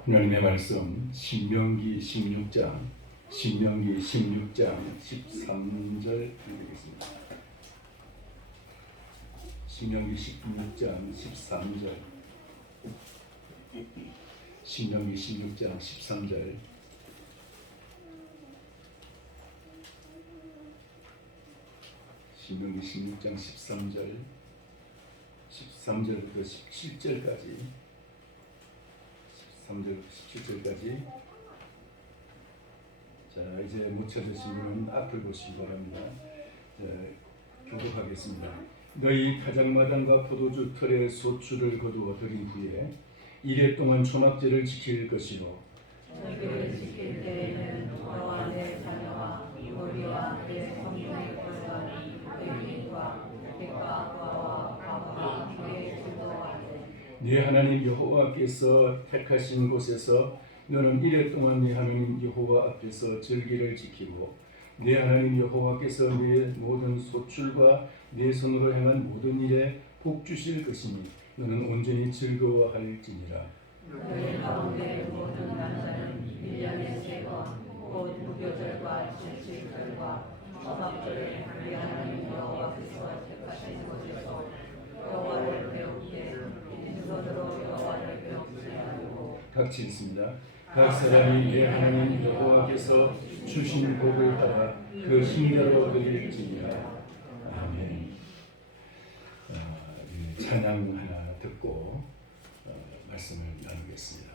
하나님의 말씀 신명기 16장 13절 읽겠습니다. 신명기 16장 13절 신명기 16장 13절 신명기 16장 13절부터 17절까지 13절부터 17절까지. 자, 이제 못 찾으신 분은 앞을 보시기 바랍니다. 자, 교독하겠습니다. 너희 타작마당과 포도주 털에 소출을 거두어 들인 후에 이래 동안 초막제를 지킬 것이로 저희를 지킬 때에는 너와 내 자녀와 우리와 내 성민의 권과 의인과 객과와 과부와 그의 주도하되 네 하나님 여호와께서 택하신 곳에서 너는 이래 동안 네 하나님 여호와 앞에서 절기를 지키고 네 하나님 여호와께서 네 모든 소출과 네 손으로 행한 모든 일에 복 주실 것이니 너는 온전히 즐거워할지니라. 너희 가운데 모든 남자는 1년에 3번 곧 무교절과 질질절과 초막절에 우리 하나님 여호와께서 택하신 곳에서 여호와를 배우게 빈손으로 여호와를 배우게 하고. 같이 읽습니다. 각 사람이 내 하나님 여호와께서 주신 복을 따라 그 힘대로 드릴지니라. 아멘. 찬양 하나 듣고 말씀을 나누겠습니다.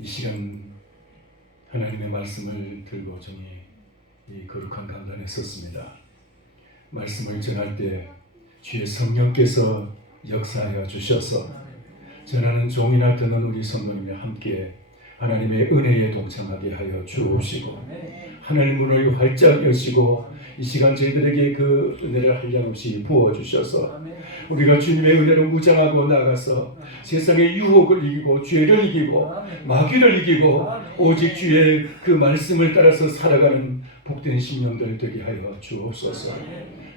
이 시간 하나님의 말씀을 들고 종이 이 거룩한 강단에 섰습니다. 말씀을 전할 때 주의 성령께서 역사하여 주셔서 전하는 종이나 듣는 우리 성도님과 함께 하나님의 은혜에 동참하게 하여 주옵시고 하늘 문을 활짝 여시고 이 시간 저희들에게 그 은혜를 한량없이 부어주셔서 우리가 주님의 은혜로 무장하고 나가서 세상의 유혹을 이기고 죄를 이기고 마귀를 이기고 오직 주의 그 말씀을 따라서 살아가는 복된 심령들 되게 하여 주옵소서.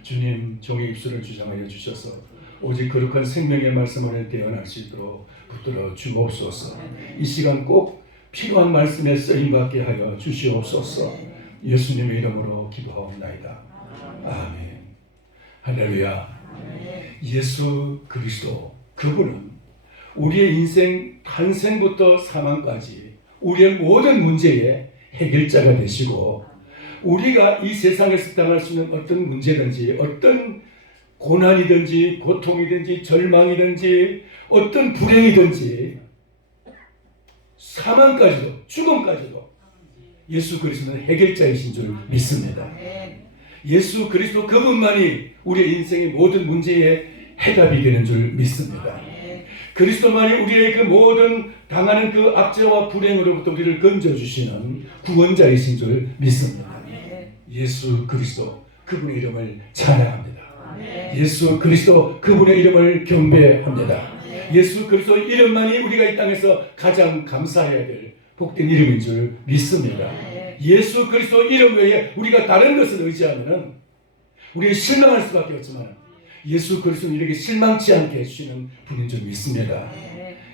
주님 종의 입술을 주장하여 주셔서 오직 거룩한 생명의 말씀을 대언할 수 있도록 붙들어 주옵소서. 이 시간 꼭 필요한 말씀에 쓰임받게 하여 주시옵소서. 예수님의 이름으로 기도하옵나이다. 아멘. 할렐루야. 예수 그리스도 그분은 우리의 인생 탄생부터 사망까지 우리의 모든 문제의 해결자가 되시고 우리가 이 세상에서 당할 수 있는 어떤 문제든지 어떤 고난이든지 고통이든지 절망이든지 어떤 불행이든지 사망까지도 죽음까지도 예수 그리스도는 해결자이신 줄 믿습니다. 예수 그리스도 그분만이 우리의 인생의 모든 문제의 해답이 되는 줄 믿습니다. 그리스도만이 우리의 그 모든 당하는 그 악재와 불행으로부터 우리를 건져주시는 구원자이신 줄 믿습니다. 예수 그리스도 그분의 이름을 찬양합니다. 예수 그리스도 그분의 이름을 경배합니다. 예수 그리스도 이름만이 우리가 이 땅에서 가장 감사해야 될 복된 이름인 줄 믿습니다. 예수 그리스도 이름 외에 우리가 다른 것을 의지하면 우리가 실망할 수밖에 없지만 예수 그리스도는 이렇게 실망치 않게 해주시는 분인 줄 믿습니다.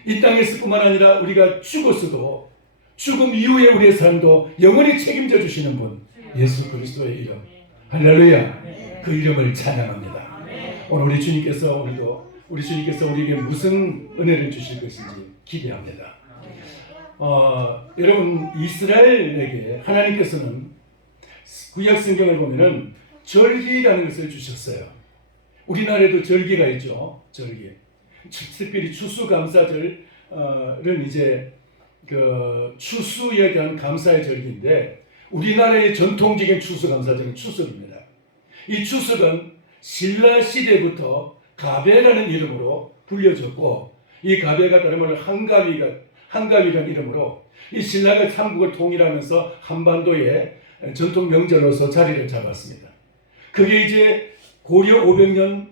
이 땅에서 뿐만 아니라 우리가 죽었어도 죽음 이후에 우리의 삶도 영원히 책임져 주시는 분 예수 그리스도의 이름 할렐루야. 그 이름을 찬양합니다. 오늘 우리 주님께서 오늘도 우리 주님께서 우리에게 무슨 은혜를 주실 것인지 기대합니다. 여러분 이스라엘에게 하나님께서는 구약 성경을 보면은 절기라는 것을 주셨어요. 우리나라에도 절기가 있죠. 절기. 특별히 추수감사절은 이제 그 추수에 대한 감사의 절기인데 우리나라의 전통적인 추수감사절은 추석입니다. 이 추석은 신라 시대부터 가베라는 이름으로 불려졌고 이 가베가 다른 말로 한가위라는 이름으로 이 신라가 삼국을 통일하면서 한반도의 전통 명절로서 자리를 잡았습니다. 그게 이제 고려 500년,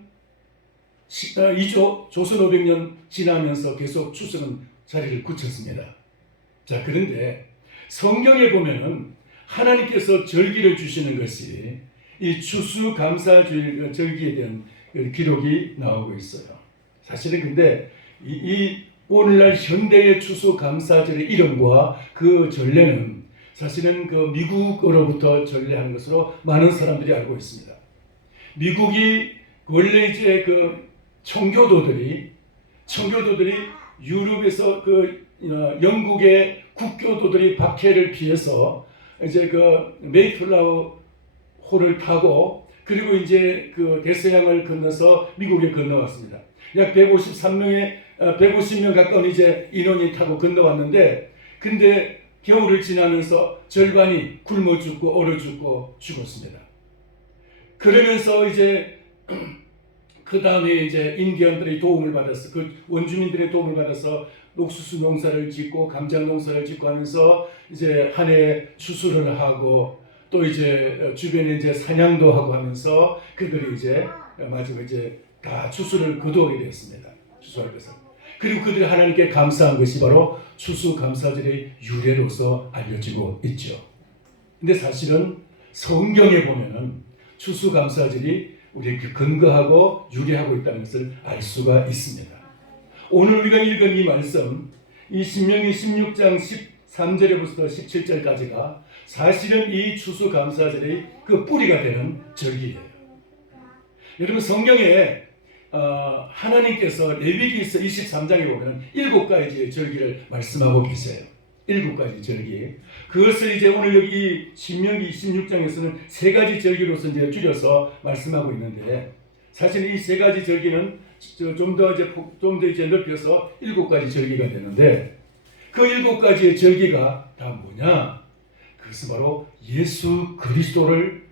조선 500년 지나면서 계속 추석은 자리를 굳혔습니다. 자, 그런데 성경에 보면은 하나님께서 절기를 주시는 것이 이 추수감사절기에 대한 기록이 나오고 있어요. 사실은 근데 이 오늘날 현대의 추수감사절의 이름과 그 전례는 사실은 그 미국으로부터 전례한 것으로 많은 사람들이 알고 있습니다. 미국이 원래 이제 그 청교도들이 유럽에서 그 영국의 국교도들이 박해를 피해서 이제 그 메이플라워 호를 타고 그리고 이제 그 대서양을 건너서 미국에 건너왔습니다. 약 150명 가까운 이제 인원이 타고 건너왔는데 근데 겨울을 지나면서 절반이 굶어 죽고 얼어 죽고 죽었습니다. 그러면서 이제 그 다음에 이제 인디언들의 도움을 받아서 그 원주민들의 도움을 받아서 옥수수 농사를 짓고 감장 농사를 짓고 하면서 이제 한 해 추수를 하고 또 이제 주변에 이제 사냥도 하고 하면서 그들이 이제 마지막에 이제 다 추수를 거두게 되었습니다. 추수할 것을. 그리고 그들이 하나님께 감사한 것이 바로 추수감사절의 유래로서 알려지고 있죠. 근데 사실은 성경에 보면은 추수감사절이 우리에게 근거하고 유래하고 있다는 것을 알 수가 있습니다. 오늘 우리가 읽은 이 말씀, 이 신명기 16장 13절에부터 17절까지가 사실은 이 추수감사절의 그 뿌리가 되는 절기예요. 여러분 성경에 하나님께서 레위기서 23장에 보면 7가지의 절기를 말씀하고 계세요. 7가지 절기. 그것을 이제 오늘 여기 신명기 26장에서는 3가지 절기로서 이제 줄여서 말씀하고 있는데 사실 이 3가지 절기는 좀 더 이제 넓혀서 7가지 절기가 되는데 그 7가지의 절기가 다 뭐냐? 그것은 바로 예수 그리스도를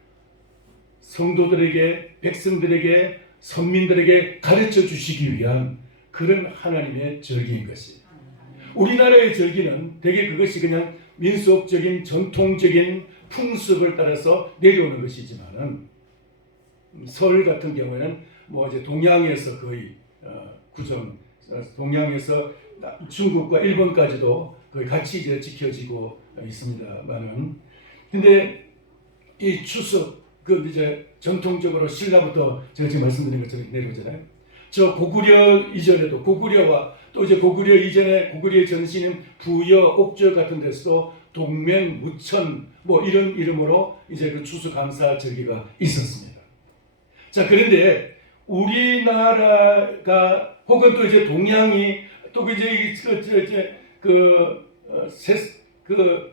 성도들에게, 백성들에게, 선민들에게 가르쳐 주시기 위한 그런 하나님의 절기인 것이. 우리나라의 절기는 대개 그것이 그냥 민속적인 전통적인 풍습을 따라서 내려오는 것이지만은, 설 같은 경우에는 뭐 이제 동양에서 거의 동양에서 중국과 일본까지도 거의 같이 이제 지켜지고 있습니다만은, 근데 이 추석 그 이제 전통적으로 신라부터 제가 지금 말씀드린 것처럼 내려오잖아요. 저 고구려 이전에도, 고구려와 또 이제 고구려 이전에 고구려의 전신인 부여, 옥저 같은 데서도 동맹, 무천 뭐 이런 이름으로 이제 그 추수감사 절기가 있었습니다. 자, 그런데 우리나라가 혹은 또 이제 동양이 또 이제 그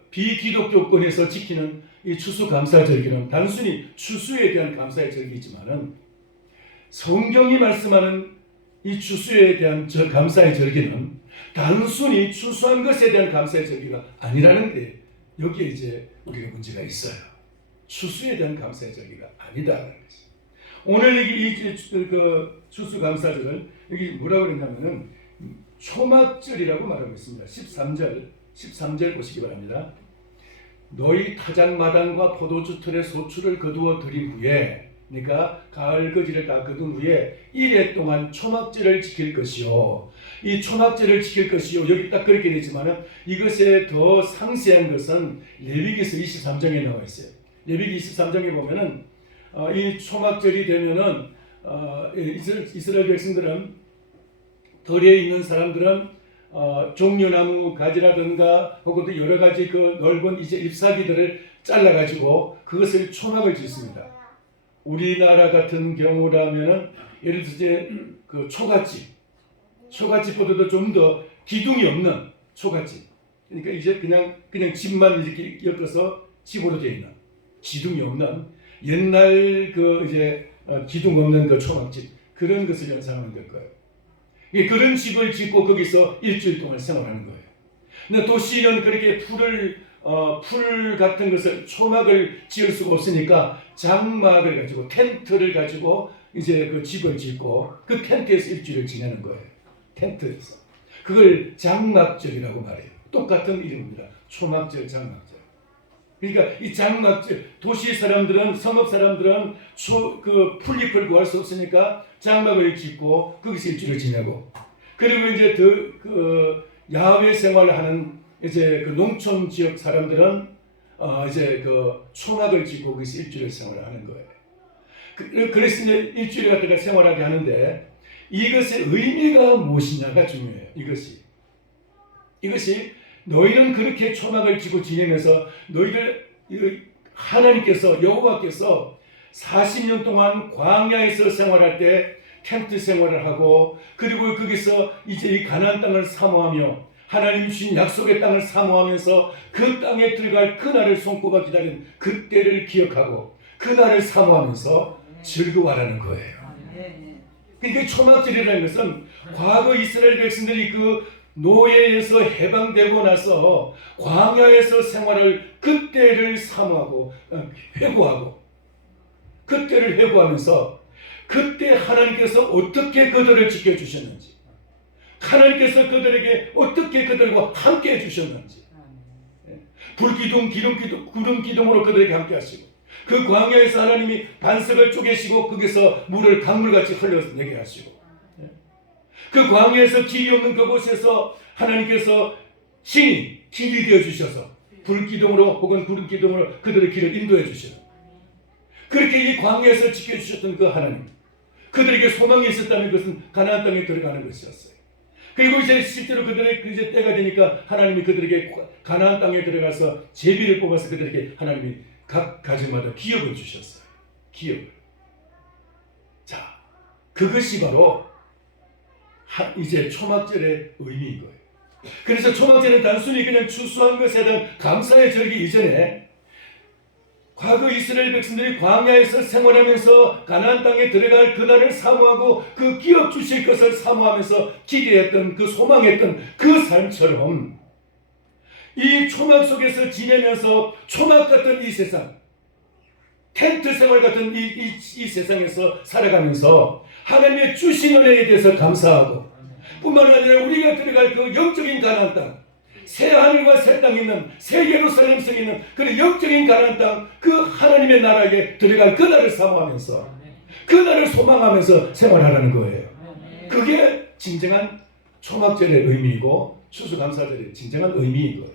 비기독교권에서 지키는 이 추수감사 절기는 단순히 추수에 대한 감사의 절기이지만은, 성경이 말씀하는 이 추수에 대한 감사의 절기는 단순히 추수한 것에 대한 감사의 절기가 아니라는 데, 여기에 이제 우리가 문제가 있어요. 추수에 대한 감사의 절기가 아니다라는 것이. 오늘 이 추수감사절을 여기 뭐라고 그랬냐면은 초막절이라고 말하고 있습니다. 13절 보시기 바랍니다. 너희 타작마당과 포도주 틀에 소출을 거두어 들인 후에, 그러니까 가을 거지를 다 거둔 후에 1해 동안 초막절을 지킬 것이요. 이 초막절을 지킬 것이요. 여기 딱 그렇게 되지만은 이것에 더 상세한 것은 레위기서 23장에 나와 있어요. 레위기 23장에 보면은 이 초막절이 되면은 이스라엘 백성들은, 덜에 있는 사람들은 종려나무 가지라든가 혹은 또 여러 가지 그 넓은 이제 잎사귀들을 잘라가지고 그것을 초막을 짓습니다. 우리나라 같은 경우라면은 예를 들어서 이제 그 초가집보다도 좀 더 기둥이 없는 초가집. 그러니까 이제 그냥 집만 이렇게 엮어서 집으로 되어 있는, 기둥이 없는 옛날 그 이제 기둥 없는 그 초막집, 그런 것을 연상하는 걸 거예요. 그런 집을 짓고 거기서 일주일 동안 생활하는 거예요. 근데 도시는 그렇게 풀 같은 것을, 초막을 지을 수가 없으니까 장막을 가지고, 텐트를 가지고 이제 그 집을 짓고 그 텐트에서 일주일을 지내는 거예요. 텐트에서. 그걸 장막절이라고 말해요. 똑같은 이름입니다. 초막절, 장막절. 그러니까 이 장막절, 도시 사람들은, 성읍 사람들은 그 풀잎을 구할 수 없으니까 장막을 짓고 거기서 일주일을 지내고, 그리고 이제 그 야외 생활을 하는 이제 그 농촌 지역 사람들은 이제 그 초막을 짓고 거기서 일주일 생활을 하는 거예요. 그래서 이제 일주일 갖다가 생활하게 하는데, 이것의 의미가 무엇이냐가 중요해요. 이것이 너희는 그렇게 초막을 지고 지내면서 너희들 하나님께서, 여호와께서 40년 동안 광야에서 생활할 때 텐트 생활을 하고, 그리고 거기서 이제 이 가나안 땅을 사모하며 하나님이 주신 약속의 땅을 사모하면서 그 땅에 들어갈 그날을 손꼽아 기다린 그때를 기억하고 그날을 사모하면서 즐거워하라는 거예요. 그러니까 초막절이라는 것은 과거 이스라엘 백성들이 그 노예에서 해방되고 나서 광야에서 생활을, 그때를 사모하고 회고하고, 그때를 회고하면서 그때 하나님께서 어떻게 그들을 지켜주셨는지, 하나님께서 그들에게 어떻게 그들과 함께 해주셨는지, 불기둥, 기름기둥, 구름기둥으로 그들에게 함께 하시고, 그 광야에서 하나님이 반석을 쪼개시고 거기서 물을 강물같이 흘러내게 하시고, 그 광야에서 길이 없는 그곳에서 하나님께서 신이 길이 되어 주셔서 불기둥으로 혹은 구름기둥으로 그들의 길을 인도해 주시는, 그렇게 이 광야에서 지켜주셨던 그 하나님, 그들에게 소망이 있었다는 것은 가나안 땅에 들어가는 것이었어요. 그리고 이제 실제로 그들의 이제 때가 되니까 하나님이 그들에게 가나안 땅에 들어가서 제비를 뽑아서 그들에게 하나님이 각 가정마다 기업을 주셨어요. 기업을. 자, 그것이 바로 이제 초막절의 의미인 거예요. 그래서 초막절은 단순히 그냥 추수한 것에 대한 감사의 절기 이전에, 과거 이스라엘 백성들이 광야에서 생활하면서 가나안 땅에 들어갈 그날을 사모하고 그 기업 주실 것을 사모하면서 기대했던, 그 소망했던 그 삶처럼 이 초막 속에서 지내면서 초막 같은 이 세상, 텐트 생활 같은 이 세상에서 살아가면서 하나님의 주신 은혜에 대해서 감사하고, 뿐만 아니라 우리가 들어갈 그 영적인 가나안 땅, 새 하늘과 새 땅 있는 새 예루살렘 성에 있는 그런 영적인 가나안 땅, 그 하나님의 나라에 들어갈 그날을 사모하면서 그날을 소망하면서 생활하라는 거예요. 그게 진정한 초막절의 의미이고 추수감사절의 진정한 의미인 거예요.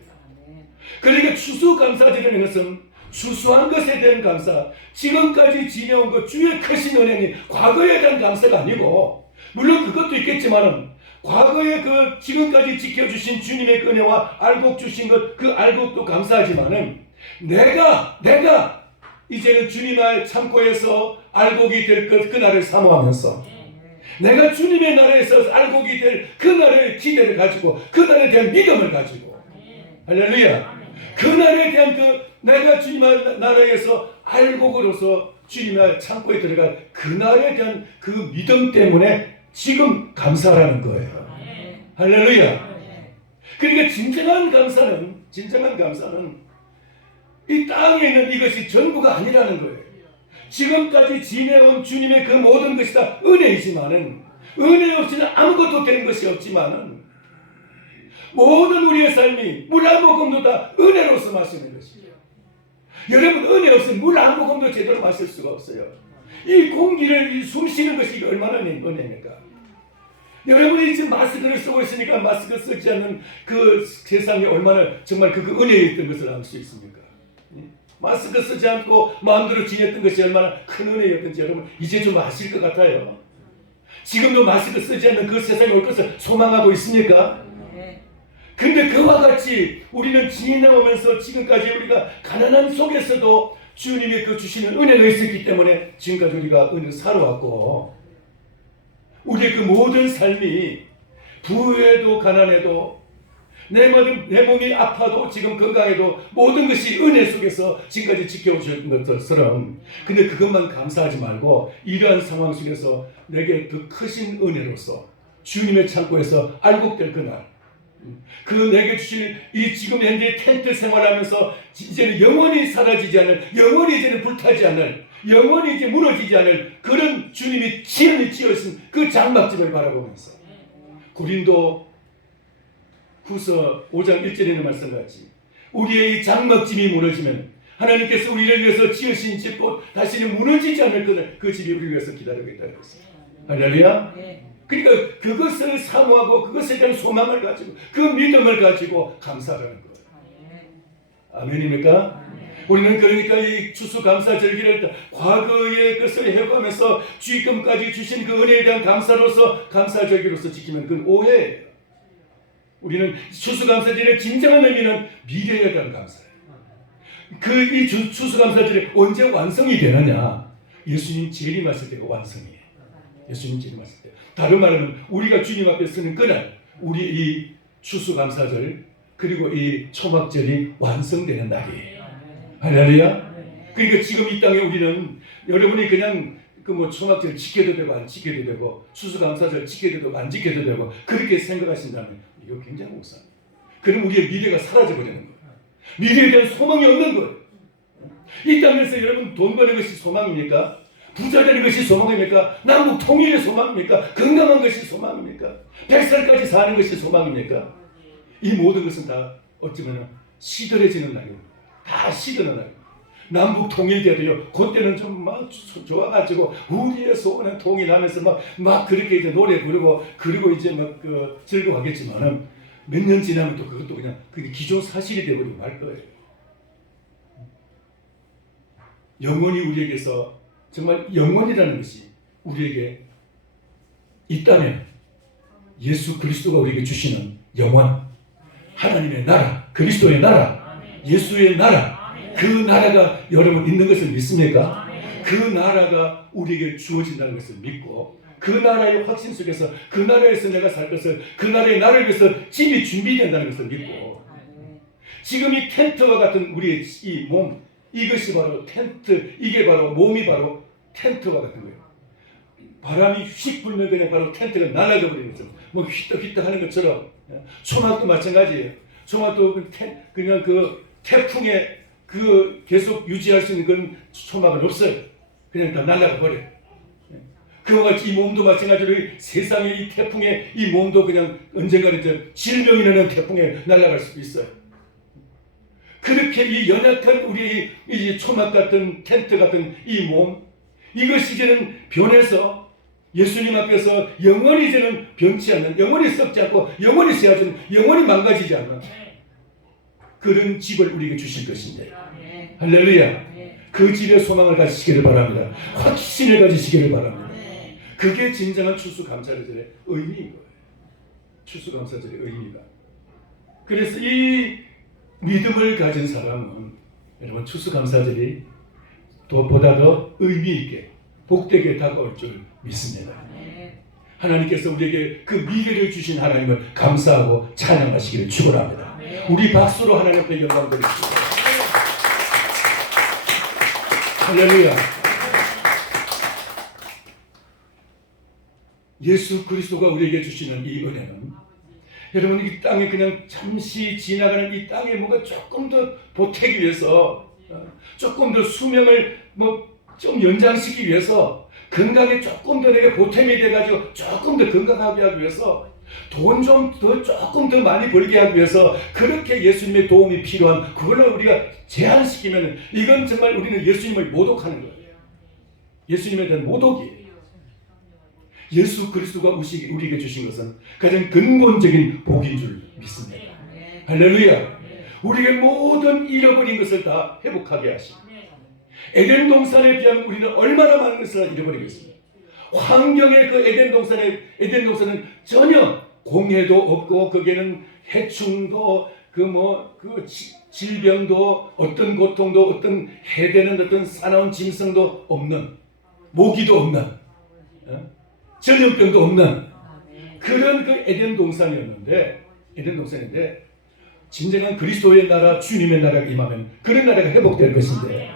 그러니까 추수감사절이라는 것은 추수한 것에 대한 감사, 지금까지 지내온 것 주의 크신 은혜니 과거에 대한 감사가 아니고, 물론 그것도 있겠지만은 과거에 그 지금까지 지켜주신 주님의 은혜와 알곡 주신 것, 그 알곡도 감사하지만은 내가 이제는 주님의 창고에서 알곡이 될 것, 그날을 사모하면서 내가 주님의 나라에서 알곡이 될 그날의 기대를 가지고, 그날에 대한 믿음을 가지고, 할렐루야, 그날에 대한 내가 주님의 나라에서 알곡으로서 주님의 창고에 들어갈 그날에 대한 그 믿음 때문에 지금 감사하라는 거예요. 할렐루야. 그러니까 진정한 감사는 이 땅에 있는 이것이 전부가 아니라는 거예요. 지금까지 지내온 주님의 그 모든 것이 다 은혜이지만은, 은혜 없이는 아무것도 된 것이 없지만은, 모든 우리의 삶이 물 한 모금도 다 은혜로서 마시는 것이죠. 여러분, 은혜 없으면 물 한 모금도 제대로 마실 수가 없어요. 이 공기를 숨 쉬는 것이 얼마나 은혜입니까? 여러분이 지금 마스크를 쓰고 있으니까 마스크 쓰지 않는 그 세상이 얼마나 정말 그 은혜에 있던 것을 알 수 있습니까? 마스크 쓰지 않고 마음대로 지냈던 것이 얼마나 큰 은혜였던지 여러분 이제 좀 아실 것 같아요. 지금도 마스크 쓰지 않는 그 세상에 올 것을 소망하고 있습니까? 근데 그와 같이 우리는 지내오면서 지금까지 우리가 가난한 속에서도 주님의 그 주시는 은혜가 있었기 때문에 지금까지 우리가 은혜를 살아왔고, 우리의 그 모든 삶이 부해도 가난해도 내 몸이 아파도 지금 건강해도 모든 것이 은혜 속에서 지금까지 지켜오셨던 것처럼, 근데 그것만 감사하지 말고 이러한 상황 속에서 내게 그 크신 은혜로서 주님의 창고에서 알곡될 그날, 그 내게 주신 이 지금 현재 텐트 생활하면서 이제는 영원히 사라지지 않을, 영원히 이제는 불타지 않을, 영원히 이제 무너지지 않을 그런 주님이 지연히 지으신 그 장막집을 바라보면서, 고린도 후서 5장 1절에 있는 말씀같이 우리의 이 장막집이 무너지면 하나님께서 우리를 위해서 지으신 집도 다시는 무너지지 않을 그 집이 우리를 위해서 기다리고 있다는 것입니다. 할렐루야. 그러니까 그것을 사모하고 그것에 대한 소망을 가지고 그 믿음을 가지고 감사하는 거예요. 아멘입니까? 우리는 그러니까 이 추수감사절기를 과거의 것을 회고하면서 지금까지 주신 그 은혜에 대한 감사로서, 감사절기로서 지키면 그건 오해예요. 우리는 추수감사절의 진정한 의미는 미래에 대한 감사예요. 이 추수감사절이 언제 완성이 되느냐? 예수님 재림하실 때가 완성이에요. 예수님 재림하실 때. 다른 말은 우리가 주님 앞에 서는 그날, 우리 이 추수감사절 그리고 이 초막절이 완성되는 날이에요. 할렐루야. 그러니까 지금 이 땅에 우리는 여러분이 그냥 그 초막절 지켜도 되고 안 지켜도 되고 추수감사절 지켜도 되고 안 지켜도 되고 그렇게 생각하신다면 이거 굉장히 못삽니다. 그럼 우리의 미래가 사라져 버리는 거예요. 미래에 대한 소망이 없는 거예요. 이 땅에서 여러분 돈 버는 것이 소망입니까? 부자 되는 것이 소망입니까? 남북 통일의 소망입니까? 건강한 것이 소망입니까? 100살까지 사는 것이 소망입니까? 이 모든 것은 다 어쩌면 시들해지는 날입니다. 다 시드는 날. 남북 통일돼도요. 그때는 좀 막 좋아가지고 우리의 소원은 통일하면서 막 그렇게 이제 노래 부르고 그리고 이제 막 즐거워하겠지만은 몇 년 지나면 또 그것도 그냥 그게 기존 사실이 되어버리고 말 거예요. 영원히 우리에게서 정말 영원이라는 것이 우리에게 있다면 예수 그리스도가 우리에게 주시는 영원, 하나님의 나라, 그리스도의 나라, 예수의 나라, 그 나라가 여러분 있는 것을 믿습니까? 그 나라가 우리에게 주어진다는 것을 믿고 그 나라의 확신 속에서 그 나라에서 내가 살 것을, 그 나라의 나를 위해서 집이 준비된다는 것을 믿고, 지금 이 텐트와 같은 우리의 이 몸, 이것이 바로 텐트, 이게 바로 몸이 바로 텐트와 같은 거예요. 바람이 휙 불면 그냥 바로 텐트가 날아가 버리는 것처럼, 휘떡휘떡 하는 것처럼, 초막도 마찬가지예요. 초막도 그냥 그 태풍에 그 계속 유지할 수 있는 그런 초막은 없어요. 그냥 다 날아가 버려. 그와 같이 이 몸도 마찬가지로 세상의 이 태풍에 이 몸도 그냥 언젠가는 질병이 나는 태풍에 날아갈 수도 있어요. 그렇게 이 연약한 우리 이 초막 같은 텐트 같은 이 몸, 이것이 이제는 변해서 예수님 앞에서 영원히 이제는 변치 않는, 영원히 썩지 않고 영원히 세워지는, 영원히 망가지지 않는 그런 집을 우리에게 주실 것입니다. 할렐루야. 그 집에 소망을 가지시기를 바랍니다. 확신을 가지시기를 바랍니다. 그게 진정한 추수감사절의 의미인 거예요. 추수감사절의 의미가. 그래서 이 믿음을 가진 사람은 여러분 추수감사절이 또 보다 더 의미 있게 복되게 다가올 줄 믿습니다. 하나님께서 우리에게 그 미래를 주신 하나님을 감사하고 찬양하시기를 축원합니다. 우리 박수로 하나님 앞에 영광 드립시다. 할렐루야. 예수 그리스도가 우리에게 주시는 이 은혜는 여러분 이 땅에 그냥 잠시 지나가는 이 땅에 뭔가 조금 더 보태기 위해서 조금 더 수명을 좀 연장시키기 위해서 건강에 조금 더 내가 보탬이 돼가지고 조금 더 건강하게 하기 위해서 돈 좀 더 조금 더 많이 벌게 하기 위해서 그렇게 예수님의 도움이 필요한 그걸로 우리가 제한시키면 이건 정말 우리는 예수님을 모독하는 거예요. 예수님에 대한 모독이에요. 예수 그리스도가 우리에게 주신 것은 가장 근본적인 복인 줄 믿습니다. 할렐루야. 우리의 모든 잃어버린 것을 다 회복하게 하시고 에덴 동산에 비하면 우리는 얼마나 많은 것을 잃어버리겠습니다. 환경의 그 에덴 동산은 전혀 공해도 없고 거기에는 해충도 질병도 어떤 고통도 어떤 해대는 어떤 사나운 짐승도 없는 모기도 없는 전염병도 없는 그런 그 에덴 동산인데 진정한 그리스도의 나라 주님의 나라가 임하면 그런 나라가 회복될 것인데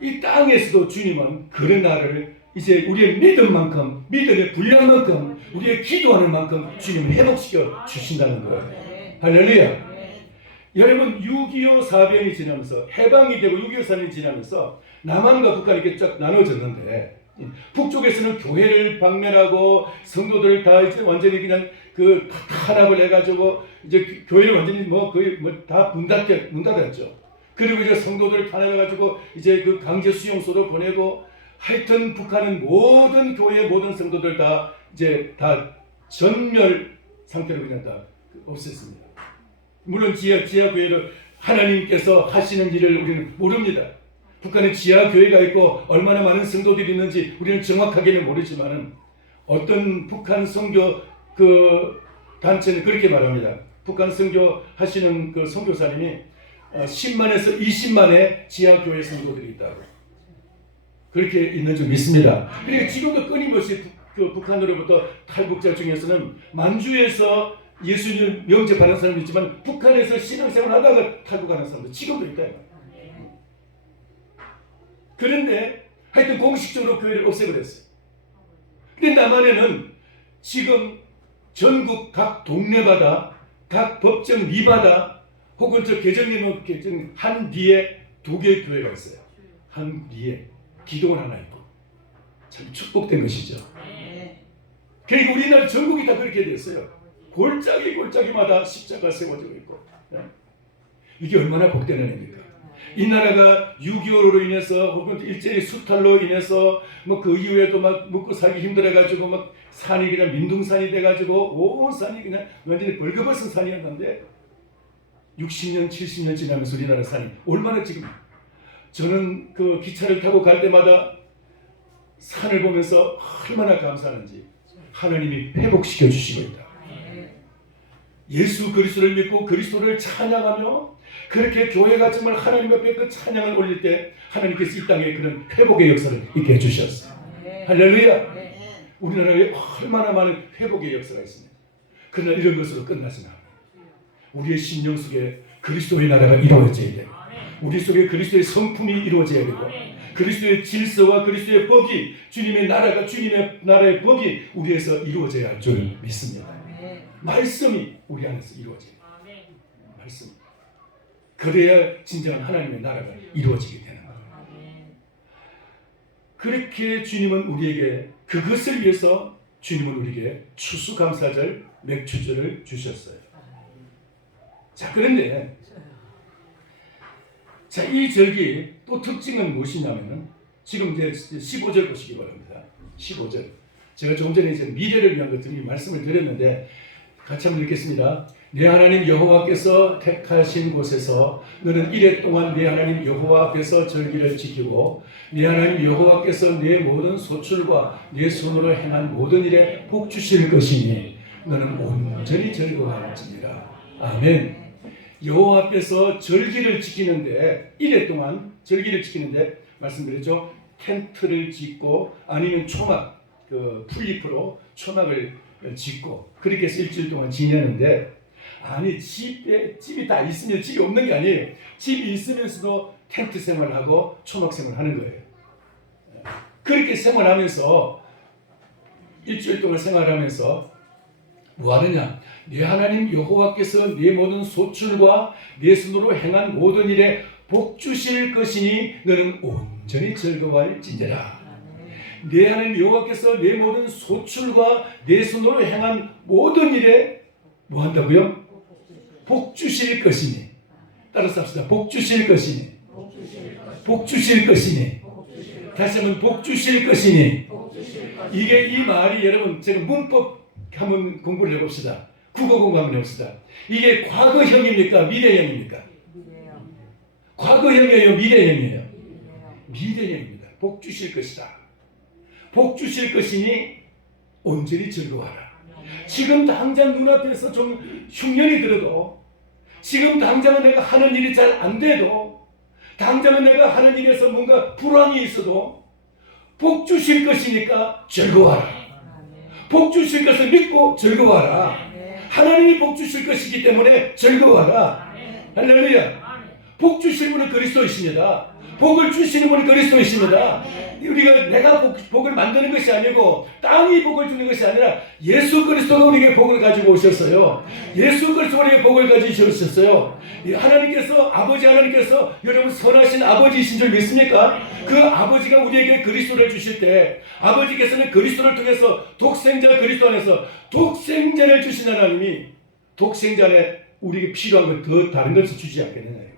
이 땅에서도 주님은 그런 나라를 이제 우리의 믿음만큼 믿음의 분량만큼 우리의 기도하는 만큼 주님 회복시켜 주신다는 거예요. 할렐루야. 여러분 6.25 사변이 지나면서 해방이 되고 6.25 사변이 지나면서 남한과 북한이 이렇게 쫙 나눠졌는데 북쪽에서는 교회를 박멸하고 성도들을 다 이제 완전히 그냥 그 탄압을 해가지고 이제 교회를 완전히 거의 다 문 닫았죠. 그리고 이제 성도들을 탄압해가지고 이제 그 강제 수용소로 보내고 하여튼 북한은 모든 교회 모든 성도들 다 이제 다 전멸 상태로 그냥 다 없앴습니다. 물론 지하 교회를 하나님께서 하시는 일을 우리는 모릅니다. 북한에 지하 교회가 있고 얼마나 많은 성도들이 있는지 우리는 정확하게는 모르지만은 어떤 북한 선교 그 단체는 그렇게 말합니다. 북한 선교 하시는 그 선교사님이 10만에서 20만의 지하 교회 성도들이 있다고 그렇게 있는 줄 믿습니다. 그리고 지금도 끊임없이 그 북한으로부터 탈북자 중에서는 만주에서 예수님 영접하는 사람도 있지만 북한에서 신앙생활 하다가 탈북하는 사람도 지금도 있다. 그런데 하여튼 공식적으로 교회를 없애버렸어요. 근데 남한에는 지금 전국 각 동네마다 각 법정 리마다 혹은 저 개정리는 한 리에 2개의 교회가 있어요. 한 리에 기도원 하나 있고 참 축복된 것이죠. 그러니까 우리나라 전국이 다 그렇게 됐어요. 골짜기마다 십자가 세워지고 있고 이게 얼마나 복된 은혜입니까? 이 나라가 6.25로 인해서 혹은 일제히 수탈로 인해서 그 이후에도 막 먹고 살기 힘들어가지고 막 산이 그냥 민둥산이 돼가지고 온 산이 그냥 완전히 벌거벗은 산이었는데 60년 70년 지나면서 우리나라 산이 얼마나 지금 저는 그 기차를 타고 갈 때마다 산을 보면서 얼마나 감사하는지 하나님이 회복시켜 주시고 있다. 예수 그리스도를 믿고 그리스도를 찬양하며 그렇게 교회가 정말 하나님 앞에 그 찬양을 올릴 때 하나님께서 이 땅에 그런 회복의 역사를 있게 해주셨어요. 할렐루야. 우리나라에 얼마나 많은 회복의 역사가 있습니다. 그러나 이런 것으로 끝나지 않아요. 우리의 심령 속에 그리스도의 나라가 이루어져야 돼요. 우리 속에 그리스도의 성품이 이루어져야 되고 그리스도의 질서와 그리스도의 법이 주님의 나라의 법이 우리에서 이루어져야 할 줄 믿습니다. 말씀이 우리 안에서 이루어져요. 말씀. 그래야 진정한 하나님의 나라가 이루어지게 되는 거예요. 그렇게 주님은 우리에게 그것을 위해서 주님은 우리에게 추수감사절 맥주절을 주셨어요. 자, 그런데 자, 이 절기 또 특징은 무엇이냐면은 지금 이제 15절 보시기 바랍니다. 15절. 제가 조금 전에 이제 미래를 위한 것들이 말씀을 드렸는데 같이 한번 읽겠습니다. 내 하나님 여호와께서 택하신 곳에서 너는 이래 동안 내 하나님 여호와 앞에서 절기를 지키고 내 하나님 여호와께서 내 모든 소출과 내 손으로 행한 모든 일에 복 주실 것이니 너는 온전히 즐거워할지니라. 아멘. 여호와 앞에서 절기를 지키는데 이래 동안 절기를 지키는데 말씀드렸죠. 텐트를 짓고 아니면 초막 풀잎으로 초막을 짓고 그렇게 해서 일주일 동안 지내는데 아니 집이 다 있으면 집이 없는 게 아니에요. 집이 있으면서도 텐트 생활하고 초막 생활하는 거예요. 그렇게 생활하면서 일주일 동안 생활하면서 뭐 하느냐? 네 하나님 여호와께서 네 모든 소출과 네 손으로 행한 모든 일에 복 주실 것이니 너는 온전히 즐거워할지니라. 네 하나님 여호와께서 네 모든 소출과 네 손으로 행한 모든 일에 뭐 한다고요? 복 주실 것이니. 따라서 합시다. 복 주실 것이니. 복 주실 것이니. 다시 한번 복 주실 것이니. 이게 이 말이 여러분 제가 문법 한번 공부를 해봅시다. 국어 공부 한번 해봅시다. 이게 과거형입니까? 미래형입니까? 과거형이에요? 미래형이에요? 미래형입니다. 복 주실 것이다. 복 주실 것이니 온전히 즐거워하라. 지금 당장 눈앞에서 좀 흉년이 들어도 지금 당장은 내가 하는 일이 잘 안 돼도 당장은 내가 하는 일에서 뭔가 불안이 있어도 복 주실 것이니까 즐거워하라. 복 주실 것을 믿고 즐거워하라. 하나님이 복 주실 것이기 때문에 즐거워하라. 할렐루야. 복 주실 분은 그리스도이십니다. 복을 주시는 분은 그리스도이십니다. 우리가 내가 복을 만드는 것이 아니고 땅이 복을 주는 것이 아니라 예수 그리스도가 우리에게 복을 가지고 오셨어요. 예수 그리스도가 우리에게 복을 가지고 오셨어요. 하나님께서 아버지 하나님께서 여러분 선하신 아버지이신 줄 믿습니까? 그 아버지가 우리에게 그리스도를 주실 때 아버지께서는 그리스도를 통해서 독생자 그리스도 안에서 독생자를 주신 하나님이 독생자 안에 우리에게 필요한 것 더 다른 것을 주지 않겠느냐.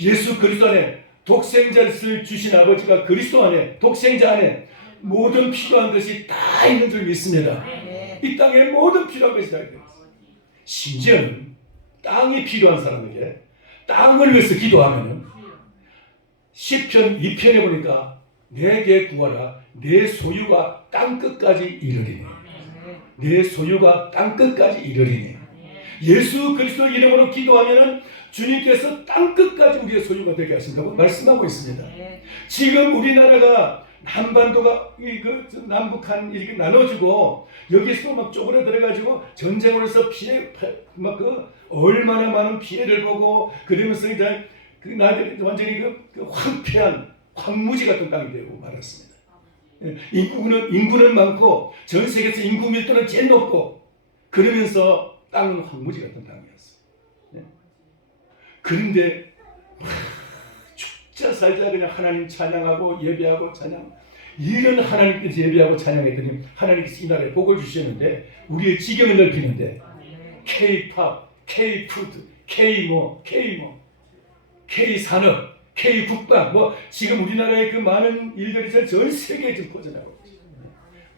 예수 그리스도 안에 독생자를 주신 아버지가 그리스도 안에 독생자 안에 모든 필요한 것이 다 있는 줄 믿습니다. 이 땅에 모든 필요한 것이 다 있습니다. 심지어는 땅이 필요한 사람에게 땅을 위해서 기도하면은 시편 2편에 보니까 내게 구하라 내 소유가 땅 끝까지 이르리니 내 소유가 땅 끝까지 이르리니 예수 그리스도 이름으로 기도하면은 주님께서 땅 끝까지 우리의 소유가 되게 하신다고 말씀하고 있습니다. 지금 우리나라가 한반도가 남북한 이렇게 나눠지고 여기서 막 쪼그라들어가지고 전쟁으로 해서 피해 막 얼마나 많은 피해를 보고 그러면서 이제 완전히 황폐한 황무지 같은 땅이 되고 말았습니다. 인구는 많고 전 세계에서 인구 밀도는 제일 높고 그러면서 땅은 황무지 같은 땅이었어요. 그런데 죽자 살자 그냥 하나님 찬양하고 예배하고 찬양 이런 하나님께서 예배하고 찬양했더니 하나님께서 이 나라에 복을 주셨는데 우리의 지경을 넓히는데 K-팝, K-푸드, K-산업, K-국방 지금 우리나라의 그 많은 일들이 전 세계에 지금 퍼져나가고 있어요.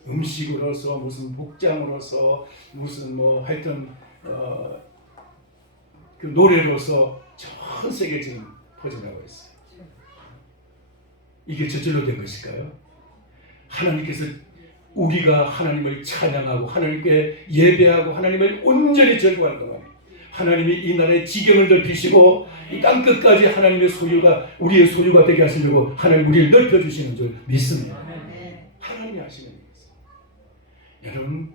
음식으로서 무슨 복장으로서 무슨 하여튼 그 노래로서 전 세계에 지금 퍼져나가고 있어요. 이게 저절로 된 것일까요? 하나님께서 우리가 하나님을 찬양하고 하나님께 예배하고 하나님을 온전히 즐거워하는 동안 하나님이 이 나라의 지경을 넓히시고 이 땅끝까지 하나님의 소유가 우리의 소유가 되게 하시려고 하나님 우리를 넓혀주시는 줄 믿습니다. 하나님이 하시는 일이었어요. 여러분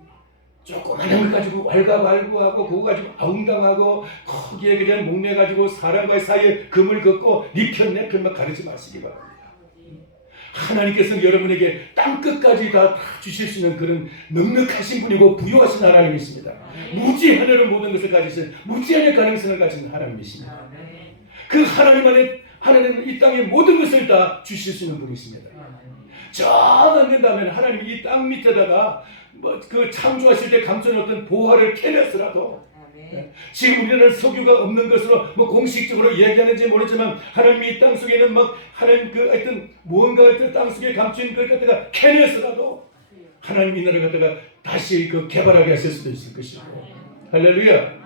조그마한 걸 가지고 왈가왈부하고 그거 가지고 아웅당하고 거기에 그냥 목매가지고 사람과의 사이에 금을 긋고 네 편 내 편만 가르지 마시기 바랍니다. 하나님께서는 여러분에게 땅끝까지 다 주실 수 있는 그런 넉넉하신 분이고 부유하신 하나님이십니다. 무지하는 모든 것을 가지신 무지한의 가능성을 가진 하나님이십니다. 그 하나님 안에 하나님은 이 땅의 모든 것을 다 주실 수 있는 분이십니다. 정 된다면 하나님이 이 땅 밑에다가 그 창조하실 때 감춰놓은 어떤 보화를 캐냈으라도 지금 우리는 석유가 없는 것으로 공식적으로 얘기하는지 모르지만 하나님이 이 땅 속에 있는 하나님 그 하여튼 무언가 땅 속에 감춘 걸 갖다가 캐냈으라도 하나님 이 나라를 갖다가 다시 그 개발하게 하실 수도 있을 것이고 할렐루야.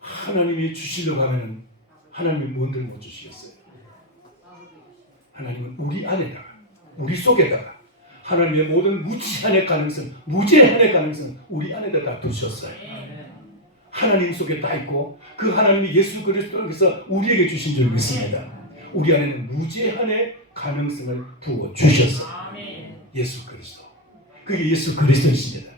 하나님이 주시려고 하면은 하나님이 뭔들 못 주시겠어요? 하나님은 우리 안에다가 우리 속에다가 하나님의 모든 무지한의 가능성 무제한의 가능성 우리 안에다 다 두셨어요. 하나님 속에 다 있고 그 하나님이 예수 그리스도께서 우리에게 주신 줄 믿습니다. 우리 안에는 무제한의 가능성을 부어 주셨어요. 예수 그리스도. 그게 예수 그리스도이십니다.